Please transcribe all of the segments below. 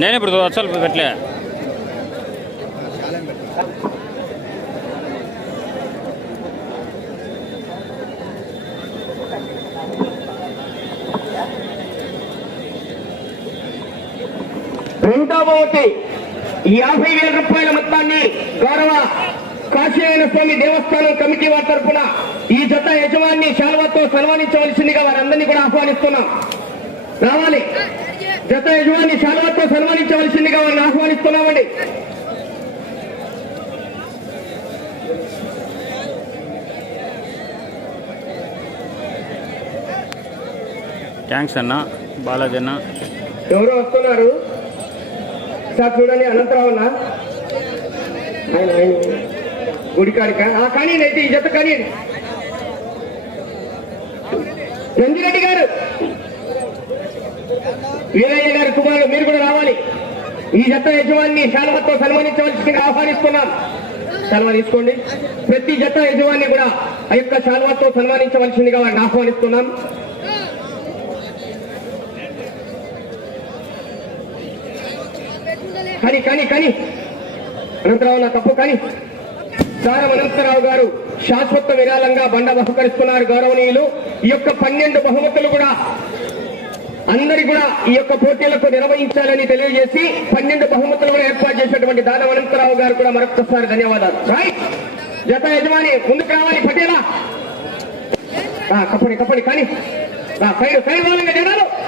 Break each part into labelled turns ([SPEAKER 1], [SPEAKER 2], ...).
[SPEAKER 1] నేను ఇప్పుడు అసలు పెట్టలే.
[SPEAKER 2] రెండవ ఒకటి యాభై వేల రూపాయల మొత్తాన్ని గౌరవ కాశీనారాయణ స్వామి దేవస్థానం కమిటీ వారి తరఫున ఈ జత యజమాని శాల్వాతో సన్మానించవలసిందిగా వారందరినీ కూడా ఆహ్వానిస్తున్నాం. రావాలి. జత యజమాని శాల్వాతో సన్మానించవలసిందిగా వారిని ఆహ్వానిస్తున్నామండి.
[SPEAKER 1] థ్యాంక్స్ అన్న బాలాజీ అన్న.
[SPEAKER 2] ఎవరు వస్తున్నారు? సార్ చూడండి అనంతరావు గుడికాడిక ఆ కానీ అయితే ఈ జత కానీ రంజిరెడ్డి గారు. వీరయ్య గారి కుమారుడు మీరు కూడా రావాలి. ఈ జత యజమాని శాలవతో సన్మానించవలసిందిగా ఆహ్వానిస్తున్నాం. శాల్వా తీసుకోండి. ప్రతి జత యజమాని కూడా ఆ యొక్క శాల్వాతో సన్మానించవలసిందిగా వారిని ఆహ్వానిస్తున్నాం. కానీ కానీ కానీ. అనంతరావు నా తప్పు కానీ. దారం అనంతరావు గారు శాశ్వత విరాళంగా బండ బహుకరిస్తున్నారు గౌరవనీయులు. ఈ యొక్క పన్నెండు బహుమతులు కూడా అందరి కూడా ఈ యొక్క పోటీలకు నిర్వహించాలని తెలియజేసి పన్నెండు బహుమతులు కూడా ఏర్పాటు చేసినటువంటి దానం అనంతరావు గారు కూడా మరొకసారి ధన్యవాదాలు. జత యజమాని ముందుకు రావాలి పటేలా. ఆ, కప్పని కప్పని కానీ. సైడ్ సైడ్ జనాలు.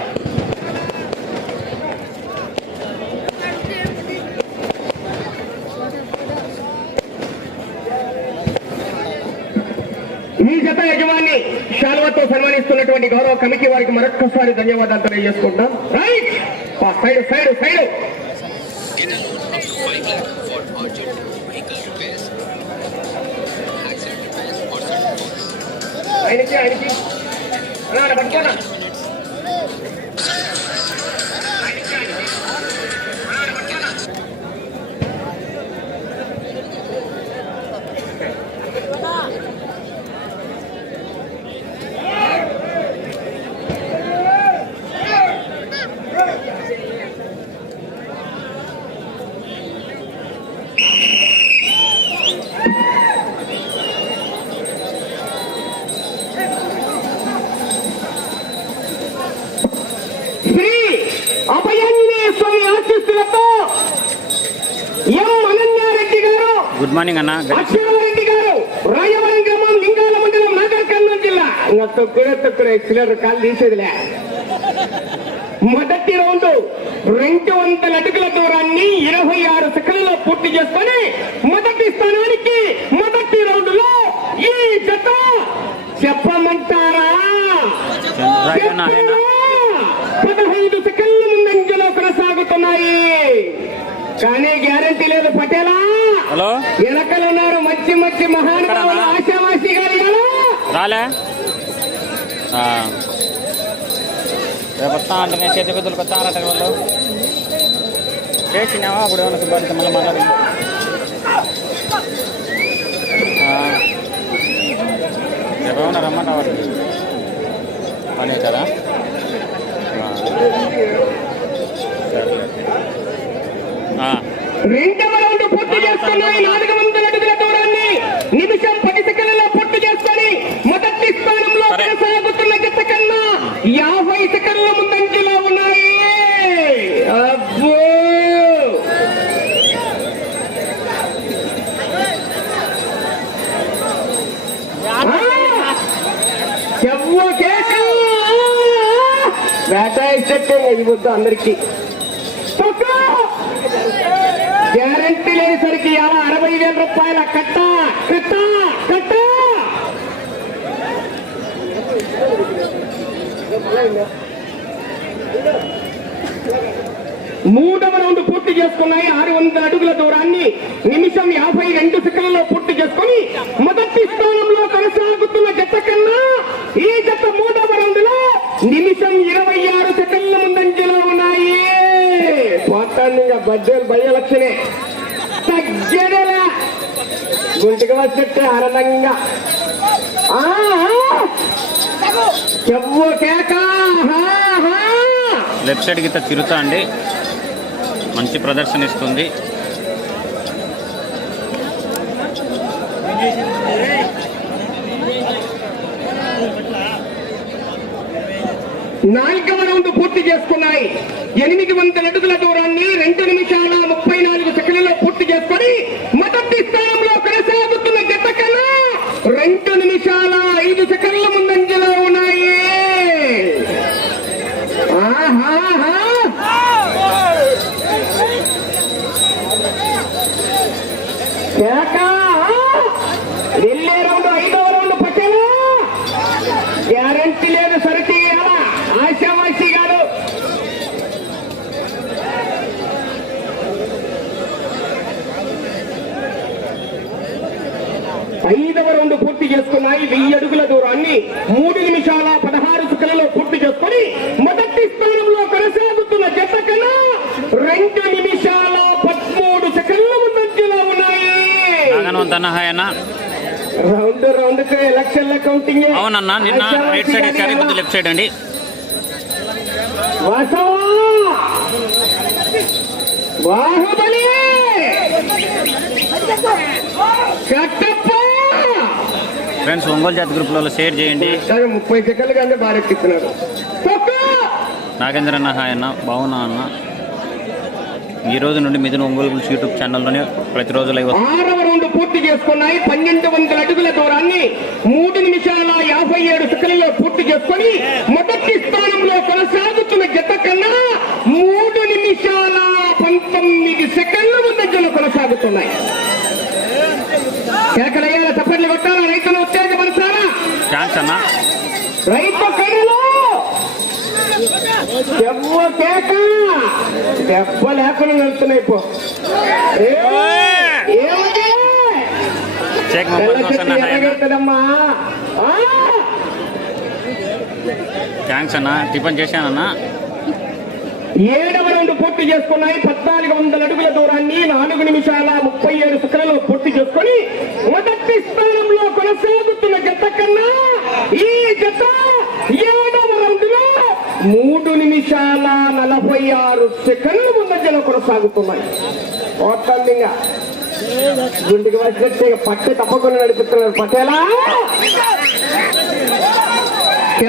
[SPEAKER 2] ఈ జత యజమాని శాల్వతో సన్మానిస్తున్నటువంటి గౌరవ కమిటీ వారికి మరొక్కసారి ధన్యవాదాలు తెలియజేసుకుంటాం రైట్ సైడ్ సైడ్ సైడ్. ఆయనకి ఆయనకి. loan
[SPEAKER 1] గుడ్ మార్నింగ్ అన్న
[SPEAKER 2] ఇంకా తొక్కుడే తొక్కుడే సిలిండర్ కాలు తీసేదిలే. మొదటి రౌండ్ రెండు వందల అడుగుల దూరాన్ని ఇరవై ఆరు సెకండ్లలో పూర్తి చేసుకొని మొదటి స్థానానికి మొదటి రౌండ్లో ఈ జత చెప్పమంటారా? పదహైదు సెకండ్ల ముందంజలో కొనసాగుతున్నాయి. కానీ గ్యారంటీ లేదు పటేలా.
[SPEAKER 1] హలో?
[SPEAKER 2] వెనకలు ఉన్నారు మంచి మంచి మహానుభావులు? ఆశావాసి గారు
[SPEAKER 1] రాలే. రేపు వస్తా అంటే నేను చేతి పెద్దలకు వస్తానంటే వాళ్ళు. చేసినావా అప్పుడు ఏమైనా సుబ్బారికి మళ్ళీ మాట్లాడి రేపు ఏమన్నా రమ్మంటావా పని అవుతారా సరే ఆ.
[SPEAKER 2] రెండవ రౌండ్ పూర్తి చేసుకున్నాయి నాలుగు వందల అడుగుల దూరాన్ని నిమిషం పది సెకండ్లలో పూర్తి చేసుకొని మొదటి స్థానంలో. కొనసాగుతున్న జత కన్నా యాభై సెకండ్ల ముందంజలో ఉన్నాయి. అబ్బో! చెవ్వు కేక వేటాయిస్తే ఇది వద్దు అందరికీ గ్యారంటీ లేసరికి అలా అరవై వేల రూపాయల కట్ట కట్ట కట్ట మూడవ రౌండ్ పూర్తి చేసుకున్నాయి. ఆరు వందల అడుగుల దూరాన్ని నిమిషం యాభై రెండు సెకండ్లో పూర్తి చేసుకుని మొదటి స్థానంలో కొనసాగుతున్న జత కన్నా ఈ జత మూడవ రౌండ్లో నిమిషం ఇరవై ఆరు సెకండ్ల ముందంజలో ఉన్నాయి. పోతాను బడ్జెట్ భయ గుంటికి వచ్చినట్టే ఆనందంగా. చెవ్వు కేక.
[SPEAKER 1] లెఫ్ట్ సైడ్కి ఇట్లా తిరుగుతా అండి. మంచి ప్రదర్శన ఇస్తుంది.
[SPEAKER 2] నాలుగవ రౌండ్ పూర్తి చేసుకున్నాయి. ఎనిమిది వందల అడుగుల దూరాన్ని రెండు నిమిషాల ముప్పై నాలుగు సెకండ్లలో పూర్తి చేసుకొని మొదటి స్థానంలో కొనసాగుతున్న జత కన్నా రెండు నిమిషాల ఐదు సెకండ్ల ముందంజలో ఉన్నాయి ఆహాహా. కేక. వెళ్ళే రౌండ్ ఐదవ రౌండ్ పట్టేలా గ్యారంటీ లేదు సరికి ఎలా ఆశావాసి గారు ఐదవ రౌండ్ పూర్తి చేసుకున్నాయి వెయ్యి దూరాన్ని మూడు నిమిషాల పదహారు సెకండ్లలో పూర్తి చేసుకొని మొదటి స్థానంలో కొనసాగుతున్న జత కన్నా రెండు నిమిషాల పదమూడు సెకండ్ల ముందంజలో ఉన్నాయి. రౌండ్ రౌండ్కు ఎలక్షన్ల కౌంటింగ్.
[SPEAKER 1] అవునన్నా నిన్న రైట్ సైడ్ ఇప్పుడు లెఫ్ట్ సైడ్ అండి
[SPEAKER 2] వాసవా! బాహుబలి! కట్టప్ప!
[SPEAKER 1] ఫ్రెండ్స్ ఒంగోలు జాతి గ్రూప్లలో షేర్ చేయండి.
[SPEAKER 2] ముప్పై సెకండ్లు కానీ బారెక్కిస్తున్నారు
[SPEAKER 1] నాగేంద్ర అన్న హాయ్ అన్న బాగున్నా అన్న. ఈ రోజు నుండి మిథున ఒంగోలు బుల్స్ యూట్యూబ్ ఛానల్లోనే ప్రతిరోజు లైవ్ వస్తుంది.
[SPEAKER 2] ఆరవ రౌండ్ పూర్తి చేసుకున్నాయి. పన్నెండు వందల అడుగుల దూరాన్ని మూడు నిమిషాల యాభై ఏడు సెకండ్లలో పూర్తి చేసుకొని మొదటి స్థానంలో కొనసాగుతున్న జత కన్నా మూడు నిమిషాల పంతొమ్మిది సెకండ్ల ముందంజలో కొనసాగుతున్నాయి. కేకలయ్యాల తప్పట్లు ఉత్తేజపరచాలా
[SPEAKER 1] ఛాన్స్ అన్న?
[SPEAKER 2] రైతు కడులో దెబ్బ కేక! దెబ్బ లేకుండా వెళ్తున్నాయి. ఆ!
[SPEAKER 1] థ్యాంక్స్ అన్న. టిఫిన్ చేశానన్నా?
[SPEAKER 2] ఏడవ రెండు పూర్తి చేసుకున్నాయి. పద్నాలుగు వందల అడుగుల దూరాన్ని నాలుగు నిమిషాల ముప్పై ఏడు సెకండ్లు పూర్తి చేసుకొని మొదటి స్థానంలో కొనసాగుతున్న జత కన్నా ఈ జత ఏడవ రౌండ్ మూడు నిమిషాల నలభై ఆరు సెకండ్లు ముందంజలో కొనసాగుతున్నాయి. ఓటంగా గుండెకి వచ్చినట్టే పట్టే తప్పకుండా నడిపిస్తున్నారు పట్టేలా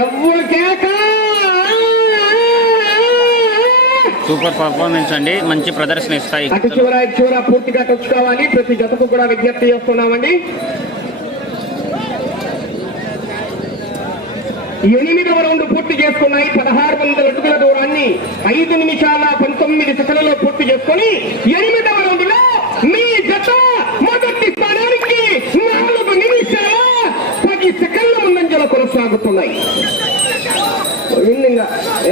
[SPEAKER 2] ఎవరు కేకా?
[SPEAKER 1] సూపర్ పర్ఫార్మెన్స్ అండి. మంచి ప్రదర్శన ఇస్తాయి.
[SPEAKER 2] అటు చివర చివర పూర్తిగా టచ్ కావాలి ప్రతి జతకు కూడా విజ్ఞప్తి చేస్తున్నామండి. ఎనిమిదవ రౌండ్ పూర్తి చేసుకున్నాయి. పదహారు వందల అడుగుల దూరాన్ని ఐదు నిమిషాల పంతొమ్మిది సెకండ్లలో పూర్తి చేసుకుని ఎనిమిదవ రౌండ్లో మీ జత మొదటి స్థానానికి నాలుగు నిమిషాల పది సెకండ్ల ముందంజలో కొనసాగుతున్నాయి.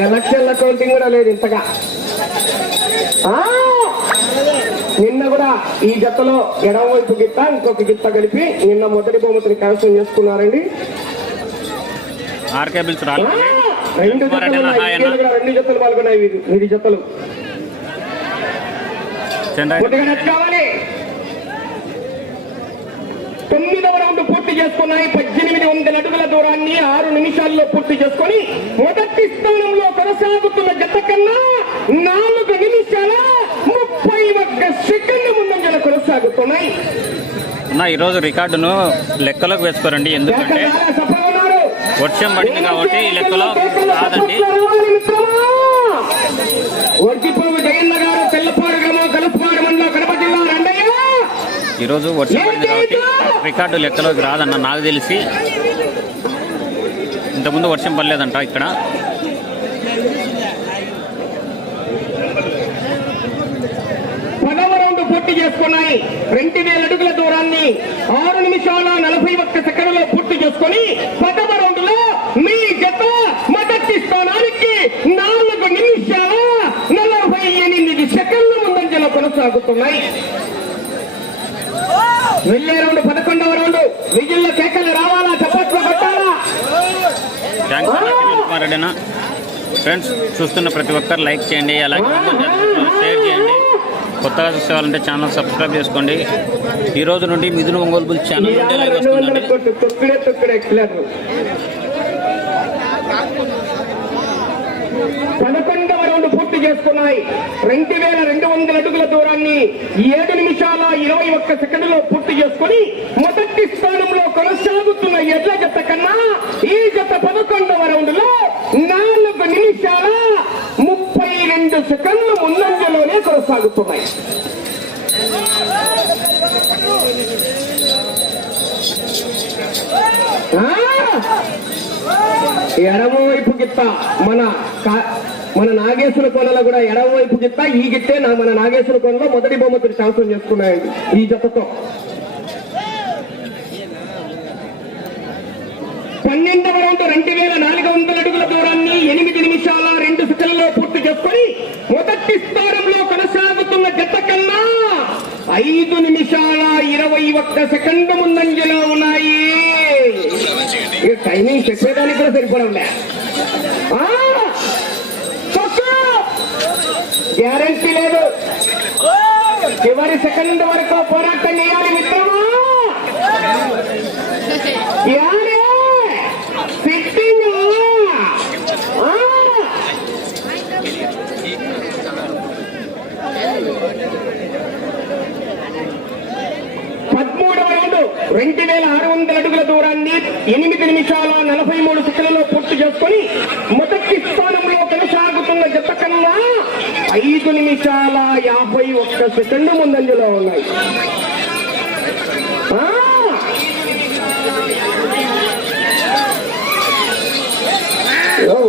[SPEAKER 2] ఎలక్షన్ల కౌంటింగ్ కూడా లేదు ఇంతగా. నిన్న కూడా ఈ జతలో ఎడమవైపు గిత్త ఇంకొక గిత్త కలిపి నిన్న మొదటి బహుమతిని కైవసం చేసుకున్నారండి. రెండు జతలు రెండు జతలు పాల్గొన్నాయి వీరు వీరి జతలు. కావాలి. తొమ్మిదవ రౌండ్ పూర్తి చేసుకున్నాయి పద్దెనిమిది వందల అడుగుల దూరాన్ని ఆరు నిమిషాల్లో పూర్తి చేసుకొని మొదటి స్థానంలో కొనసాగుతున్న జత కన్నా నాలుగు నిమిషాల ముప్పై ఒక్క సెకండ్ ముందంజల కొనసాగుతున్నాయి.
[SPEAKER 1] అన్న ఈరోజు రికార్డును లెక్కలోకి వేసుకోరండి. ఎందుకంటే. వర్షం పడింది కాబట్టి ఈ లెక్కలో కాదండి
[SPEAKER 2] ఒడ్డిపురుగు జగన్న గారు తెల్లపాడు గ్రామం కలుపుపాడు మండలం కడప జిల్లా రండయ్య
[SPEAKER 1] ఈరోజు వర్షం పడింది కాబట్టి రికార్డు లెక్కలోకి రాదన్న నాకు తెలిసి ఇంతకుముందు వర్షం పడలేదంట ఇక్కడ.
[SPEAKER 2] పదవ రౌండ్ పూర్తి చేసుకున్నాయి. రెండు వేల అడుగుల దూరాన్ని ఆరు నిమిషాల నలభై ఒక్క సెకండ్లో పూర్తి చేసుకొని పదవ రౌండ్లో మీ జత మొదటి స్థానానికి నాలుగు నిమిషాల నలభై ఎనిమిది సెకండ్ల ముందంజలో కొనసాగుతున్నాయి. వెళ్ళే రౌండ్ పదకొండవ రౌండ్ విజిల్లో కేకలు రావాలా? చప్పట్లు కొట్టాలా?
[SPEAKER 1] ఫ్రెండ్స్ చూస్తున్న ప్రతి ఒక్కరు లైక్ చేయండి అలాగే షేర్ చేయండి. కొత్తగా చూసేవాళ్ళంటే ఛానల్ సబ్స్క్రైబ్ చేసుకోండి. ఈ రోజు నుండి మిథున ఒంగోలు బుల్ ఛానల్ నుండి లైవ్ వస్తుందండి.
[SPEAKER 2] పూర్తి చేసుకున్నాయి. రెండు వేల రెండు వందల అడుగుల దూరాన్ని ఏడు నిమిషాల ఇరవై ఒక్క సెకండ్లో పూర్తి చేసుకుని మొదటి స్థానంలో కొనసాగుతున్న ఎడ్ల జత కన్నా ఈ జత పదకొండవ రౌండ్లో నాలుగు నిమిషాల ముప్పై రెండు సెకండ్లు ముందంజలోనే కొనసాగుతున్నాయి. ఎడమవైపు గిత్త మన మన నాగేశ్వర కొనలో కూడా ఎడమవైపు గిత్త ఈ గిట్టే నా మన నాగేశ్వర కొనలో మొదటి బహుమతిని శాంతం చేసుకున్నాయండి. ఈ జతతో. పన్నెండవ రౌండ్ రెండు వేల నాలుగు వందల అడుగుల దూరాన్ని ఎనిమిది నిమిషాల రెండు సెకండ్లలో పూర్తి చేసుకొని మొదటి స్థానంలో కొనసాగుతున్న జత కన్నా ఐదు నిమిషాల ఇరవై ఒక్క సెకండ్ ముందంజలో ఉన్నాయి. టైమింగ్ చెప్పేదానికి కూడా సరిపడంలే గ్యారంటీ లేదు. చివరి సెకండ్ వరకు పోరాటం చేయాలి మిత్రమా? పదమూడవ రౌండ్ రెండు వేల ఆరు వందల అడుగుల దూరాన్ని ఎనిమిది నిమిషాల నలభై మూడు సెకండ్లలో పూర్తి చేసుకొని మొదటి స్థానంలో కొనసాగుతున్న జత కన్నా ఐదు నిమిషాల యాభై ఒక్క సెకండ్ ముందంజలో ఉన్నాయి.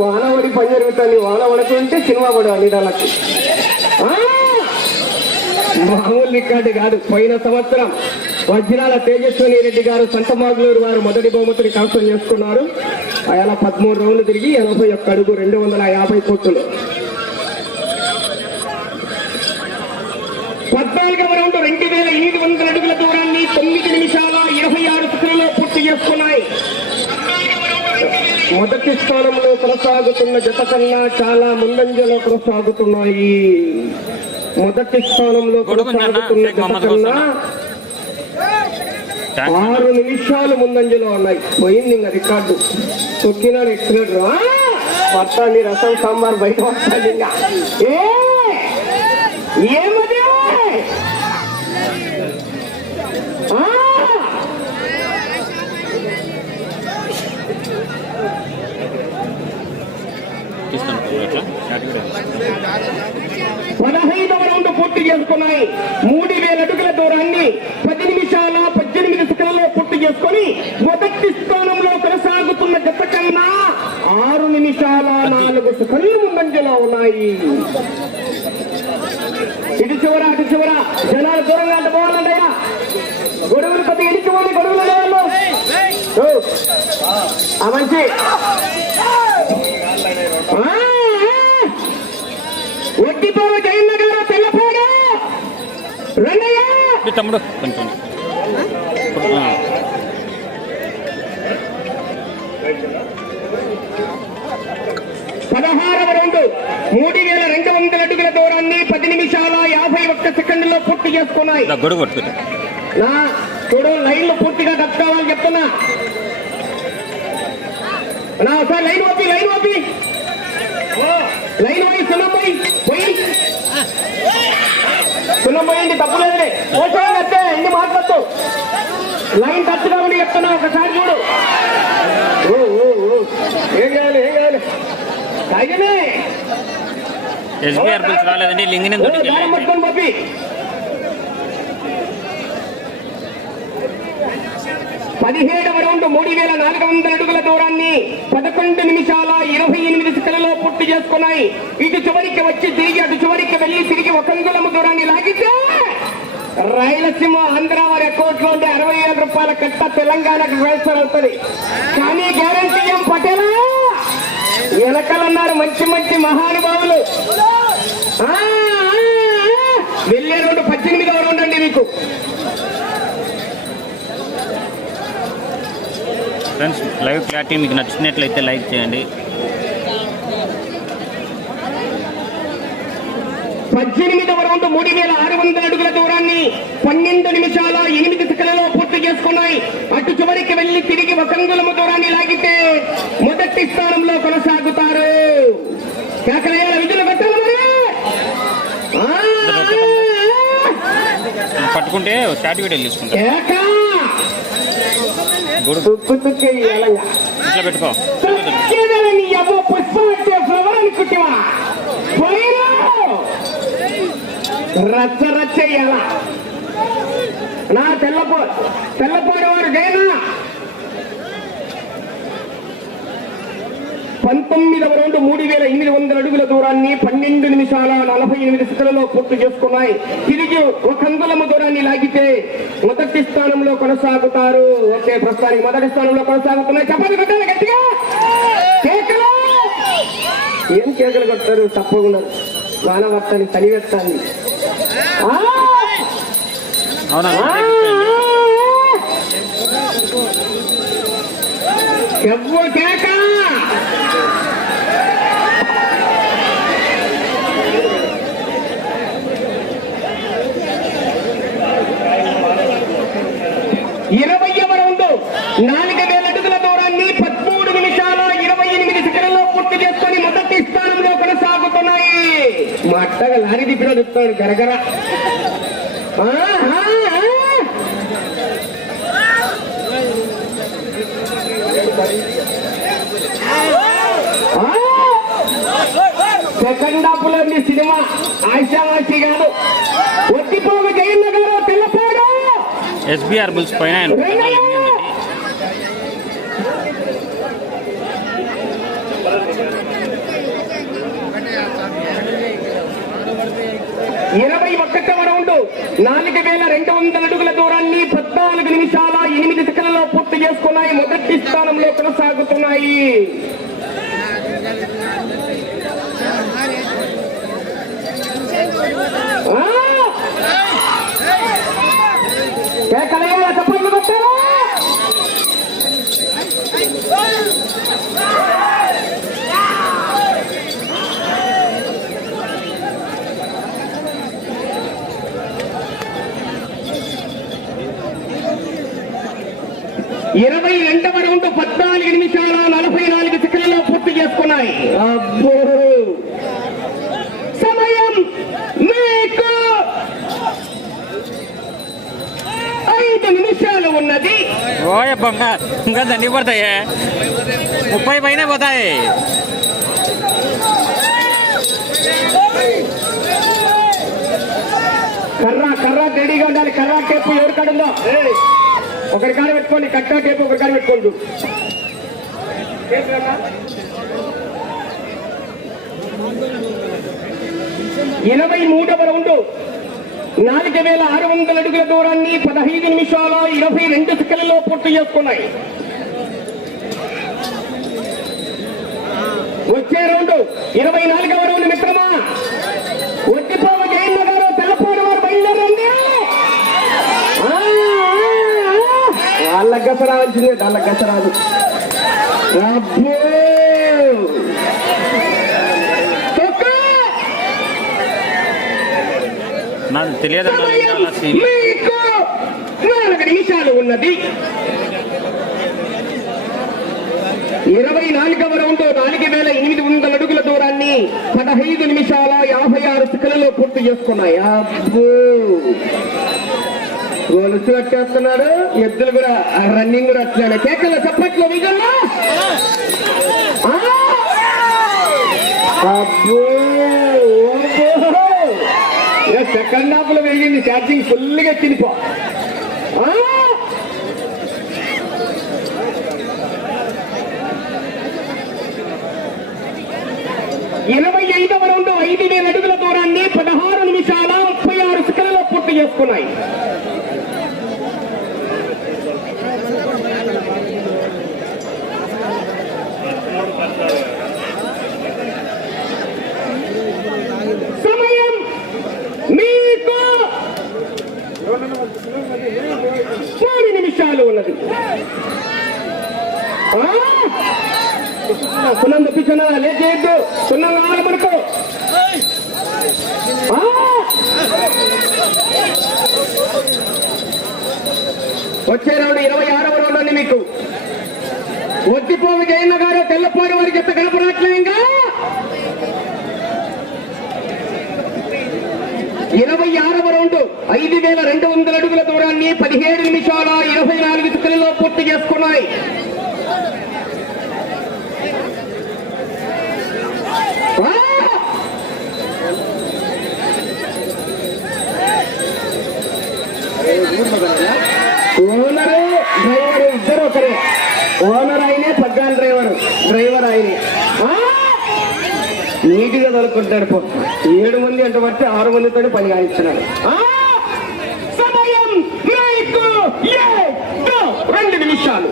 [SPEAKER 2] వానవడి పని జరుగుతుంది. వాన పడుతుంటే సినిమా పడాలి దానికి మామూలు రికార్డు కాదు. పోయిన సంవత్సరం వజ్రాల తేజస్విని రెడ్డి గారు సంతమాగులూరు వారు మొదటి బహుమతిని కైవసం చేసుకున్నారు. అలా పదమూడు రౌండ్లు తిరిగి ఎనభై ఒక్క అడుగు రెండు వందల యాభై కోట్లు. పద్నాలుగవ రౌండ్ రెండు వేల ఎనిమిది వందల అడుగుల దూరాన్ని తొమ్మిది నిమిషాల ఇరవై ఆరు పూర్తి చేసుకున్నాయి. మొదటి స్థానంలో కొనసాగుతున్న జత కన్నా చాలా ముందంజలో కొనసాగుతున్నాయి. మొదటి స్థానంలో కొనసాగుతున్న జత కన్నా ఆరు నిమిషాలు ముందంజలో ఉన్నాయి. పోయింది ఇంకా రికార్డు. తొక్కినాడు ఎక్కినాడు రా వస్తాండి రసం సాంబార్ బయట వస్తాండి ఇంకా. పదహైదవ రౌండ్ పూర్తి చేసుకున్నాయి. మూడు వేల అడుగుల దూరాన్ని పది నిమిషాల పద్దెనిమిది సెకండ్లో పూర్తి చేసుకుని మొదటి స్థానంలో కొనసాగుతున్న జత కన్నా ఆరు నిమిషాల నాలుగు సెకండ్లు ముందంజలో ఉన్నాయి. ఇటు చివర అటు చివర. జనాలు దూరంగా అటు పోవాలంటయ్యా గొడుగులు కొద్దిగా ఇడిచి పోయి గొడుగులు వాళ్ళు. మంచి ఆ, ఆ. ఒట్టిపోవ జయన్నగారు తెల్లపోడు రంగయ్య
[SPEAKER 1] ఇది తమ్ముడు కొంచెం. ఆ,
[SPEAKER 2] పదహారవ రౌండ్. మూడు వేల రెండు వందల అడుగుల దూరాన్ని పది నిమిషాల యాభై ఒక్క సెకండ్లో పూర్తి చేసుకున్నాయి.
[SPEAKER 1] పట్టుకుంటా
[SPEAKER 2] నా చూడు లైన్లు పూర్తిగా కట్టుకోవాలని చెప్తున్నా. నా ఒకసారి లైన్ ఓపి లైన్ ఓపి లైన్ పోయి సున్నం పోయి పోయి సున్నం పోయండి తప్పు లేదులే ఓసారి అంతే ఇన్ని మాట్లాడద్దు లైన్ టచ్ కావాలని చెప్తున్నా ఒకసారి చూడు. ఏం కావాలి ఏం కావాలి తాగినే
[SPEAKER 1] ఎస్బీఆర్ రాలేదండి లింగిని
[SPEAKER 2] పట్టుకొని పంపి పదిహేడవ రౌండ్ మూడు వేల నాలుగు వందల అడుగుల దూరాన్ని పదకొండు నిమిషాల ఇరవై ఎనిమిది సెకండ్లలో పూర్తి చేసుకున్నాయి. ఇటు చివరికి వచ్చి తిరిగి అటు చివరికి వెళ్ళి తిరిగి ఒక అంగుళము దూరాన్ని లాగితే రాయలసీమ ఆంధ్ర వారి అకౌంట్లో ఉండే అరవై ఏడు రూపాయల కట్ట తెలంగాణకు ట్రాన్స్ఫర్ అవుతుంది. కానీ గ్యారంటీ ఏం పటేలా? వెనకలన్నారు మంచి మంచి మహానుభావులు.
[SPEAKER 1] ఫ్రెండ్స్ లైవ్ క్లారిటీ మీకు నచ్చినట్లయితే లైక్ చేయండి.
[SPEAKER 2] పద్దెనిమిదవ రౌండ్ మూడు వేల ఆరు వందల అడుగుల దూరాన్ని పన్నెండు నిమిషాల ఎనిమిది సెకండ్లలో పూర్తి చేసుకున్నాయి. అటు చివరికి వెళ్ళి తిరిగి వసంగులమ దూరాన్ని లాగితే మొదటి స్థానంలో కొనసాగుతారు.
[SPEAKER 1] పట్టుకుంటే
[SPEAKER 2] సర్టిఫికేట్ తీసుకుంటారు.
[SPEAKER 1] ఇంట్లో పెట్టుకో.
[SPEAKER 2] రచ్చ రచ్చ నా తెల్లపో తెల్లపోయేవారు జైనా పంతొమ్మిదవ రౌండ్ మూడు వేల ఎనిమిది వందల అడుగుల దూరాన్ని పన్నెండు నిమిషాల నలభై ఎనిమిది సెకండ్లలో పూర్తి చేసుకున్నాయి. తిరిగి ఒక అంగుళము దూరాన్ని లాగితే మొదటి స్థానంలో కొనసాగుతారు. ఓకే ప్రస్తుతానికి మొదటి స్థానంలో కొనసాగుతున్నాయి. చెప్పండి కొట్టాలి గట్టిగా! కేకలు! ఏం కేకలు కొడతారు? తప్పకుండా వానవర్తాన్ని ఆ! ఎవ్వ కేక ఇరవయవ రౌండ్ నాలుగు వేల అడుగుల దూరాన్ని పదమూడు నిమిషాల ఇరవై ఎనిమిది సెకండ్లలో పూర్తి చేసుకొని మొదటి స్థానంలో కొనసాగుతున్నాయి అట్టగా లారీ దిప్పిలో చెప్తాడు గరగర! సెకండ్ హాఫ్లో మీ సినిమా ఆశావాసి కాదు ఒట్టిపోగు జయన్న గారు తెల్లపోడు.
[SPEAKER 1] ఎస్బీఆర్ బుల్స్ పైన ఆయన పద్నాలుగు ఎనిమిది ఉందండి.
[SPEAKER 2] ఇరవై ఒకటవ రౌండ్ నాలుగు వేల రెండు వందల అడుగుల దూరాన్ని పద్నాలుగు నిమిషాల ఎనిమిది సెకండ్లలో పూర్తి చేసుకున్నాయి. మొదటి స్థానంలో కొనసాగుతున్నాయి. ఆ! కేకలేయాలా, చప్పట్లు కొట్టాలా? ఇరవై రెండవ రౌండ్ పద్నాలుగు నిమిషాల నలభై నాలుగు సెకండ్లలో పూర్తి చేసుకున్నాయి. అబ్బో. సమయం మీకు ఐదు నిమిషాలు ఉన్నది.
[SPEAKER 1] ఇంకా దండి పడతాయి? ముప్పై పైన పోతాయి.
[SPEAKER 2] కర్ర కర్ర రెడీగా ఉండాలి. కర్ర టేపు ఎవరి కాడ ఉందో ఏయ్, ఒకరి కాడ పెట్టుకోండి కట్టా టేపు ఒకరి కాడ పెట్టుకోండు. ఇరవై మూడవ రౌండ్. నాలుగు వేల ఆరు వందల అడుగుల దూరాన్ని పదహైదు నిమిషాల ఇరవై రెండు సెకండ్లలో పూర్తి చేసుకున్నాయి. వచ్చే రౌండ్. ఇరవై నాలుగవ రౌండ్ మిత్రమా? వచ్చిపో జయన్న గారు తెల్లపోడు వారు బయలుదేరండి ఆ, ఆ, ఆ. వాళ్ళకి గస రావాల్సిందే వాళ్ళకి రాదు. తొక్కు.
[SPEAKER 1] నాకు తెలియదు
[SPEAKER 2] నిమిషాలు ఉన్నది. ఇరవై నాలుగవ రౌండ్ నాలుగు వేల ఎనిమిది వందల అడుగుల దూరాన్ని పదహైదు నిమిషాల యాభై ఆరు సెకండ్లలో పూర్తి చేసుకున్నాయి. అబ్బో! గొలుసు కట్టేస్తున్నాడు ఎద్దులు కూడా రన్నింగ్ కూడా అట్లనే కేకల చప్పట్లో విజల్లో అబ్బో సెకండ్ హాఫ్లో వెళ్ళింది ఛార్జింగ్ ఫుల్గా తినిపో ఇరవై ఐదవ రౌండ్ ఐదు వేల అడుగుల దూరాన్ని పదహారు నిమిషాల ముప్పై ఆరు సెకండ్లలో పూర్తి చేసుకున్నాయి సమయం మీకు మూడు నిమిషాలు ఉన్నది ఆ? సున్నం తెప్పించున్నా లేచేయద్దు సున్నం కావాలి మనకు వచ్చే రౌండ్ ఇరవై ఆరవ రౌండ్ అండి మీకు. వద్దిపోవి జయన్న గారు తెల్లపోయిన వారికి ఎంత కనపడట్లే ఇంకా? ఇరవై ఆరవ రౌండ్ ఐదు వేల రెండు వందల అడుగుల దూరాన్ని పదిహేడు నిమిషాల ఇరవై నాలుగు సెకండ్లలో పూర్తి చేసుకున్నాయి ఆ! ఓనరు డ్రైవరు ఇద్దరు ఒకరే ఓనర్ ఆయనే పగ్గాల డ్రైవర్ డ్రైవర్ ఆయనే. నీటిగా తలుకుంటాడు పో. ఏడు మంది అంటే పడితే ఆరు మందితో పని కానిస్తున్నాడు. రెండు నిమిషాలు.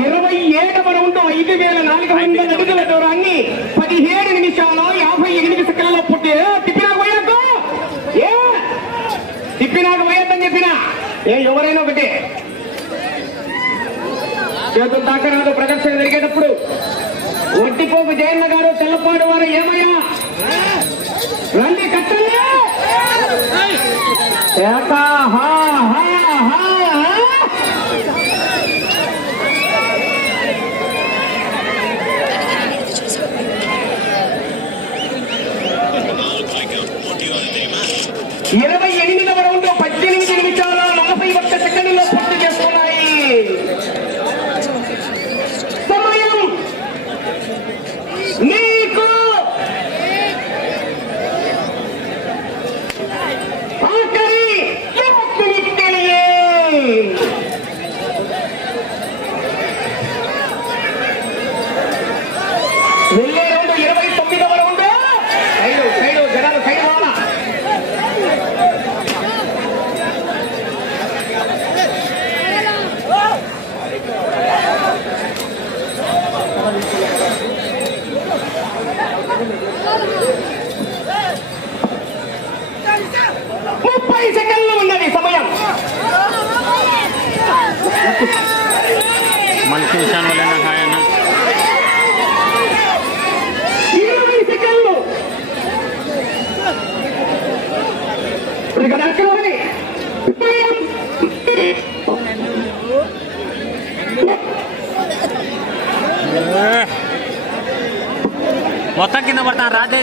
[SPEAKER 2] ఇరవై ఏడవ రౌండ్ ఐదు వేల నాలుగు వందల అడుగుల దూరాన్ని పదిహేడు నిమిషాల యాభై ఎనిమిది సెకండ్లలో పుట్టి తిప్పినాక పోయాకు? ఏ? తిప్పినాక పోయొద్దని ఏ ఎవరైనా ఒకటే. చేతులు తాకరాదు ప్రదర్శన జరిగేటప్పుడు ఒట్టిపోకు జయన్న గారు తెల్లపాడు వారు ఏమయ్యా? రండి కట్టండి! హా, హా, హా,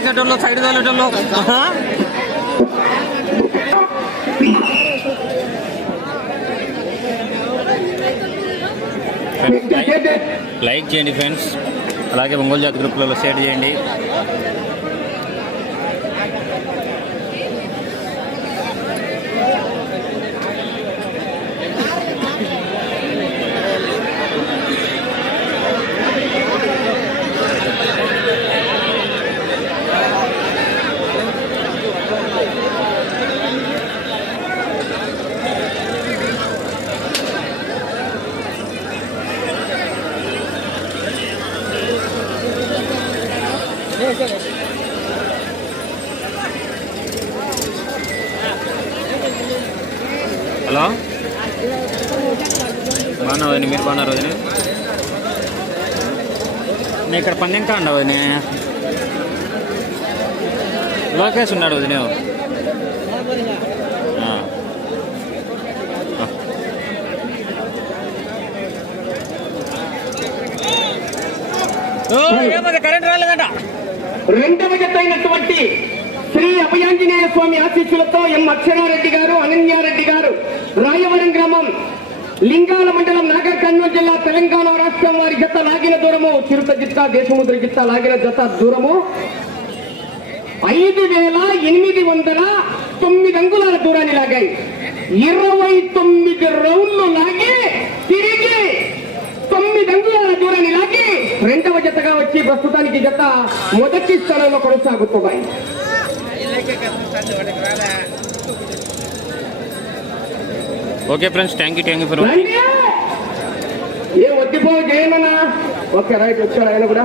[SPEAKER 1] పడతాను సైడ్ తోలేటోళ్ళు. లైక్ చేయండి ఫ్రెండ్స్ అలాగే ఒంగోలు జాతి గ్రూప్లలో షేర్ చేయండి హలో బాగున్నా వదిన మీరు బాగున్నారు వదిన ఎక్కడ ఉండవు పందెం వదిన. లోకేష్ ఉన్నాడు వదిన కరెంట్ రాలేదంట?
[SPEAKER 2] రెండవ జత శ్రీ అభయాంజనేయ స్వామి ఆశీస్సులతో ఎం అక్షరారెడ్డి గారు అనన్యారెడ్డి గారు రాయవరం గ్రామం లింగాల మండలం నాగర్ కర్నూలు జిల్లా తెలంగాణ రాష్ట్రం వారి జత లాగిన దూరము. చిరుత జిత్త దేశముద్ర జిత్త లాగిన జత దూరము. ఐదు వేల ఎనిమిది వందల తొమ్మిది అంగుళాల దూరాన్ని లాగాయి. ఇరవై తొమ్మిది రౌండ్లు లాగి తిరిగి తొమ్మిది అంగుళాల దూరాన్ని లాగి రెండవ జతగా వచ్చి ప్రస్తుతానికి జత మొదటి స్థానంలో కొనసాగుతున్నాయి.
[SPEAKER 1] Okay friends thank you thank you for
[SPEAKER 2] రండి. ఏ వద్దిపో జయమన్నా ఓకే రైట్ వచ్చాడు ఆయన కూడా.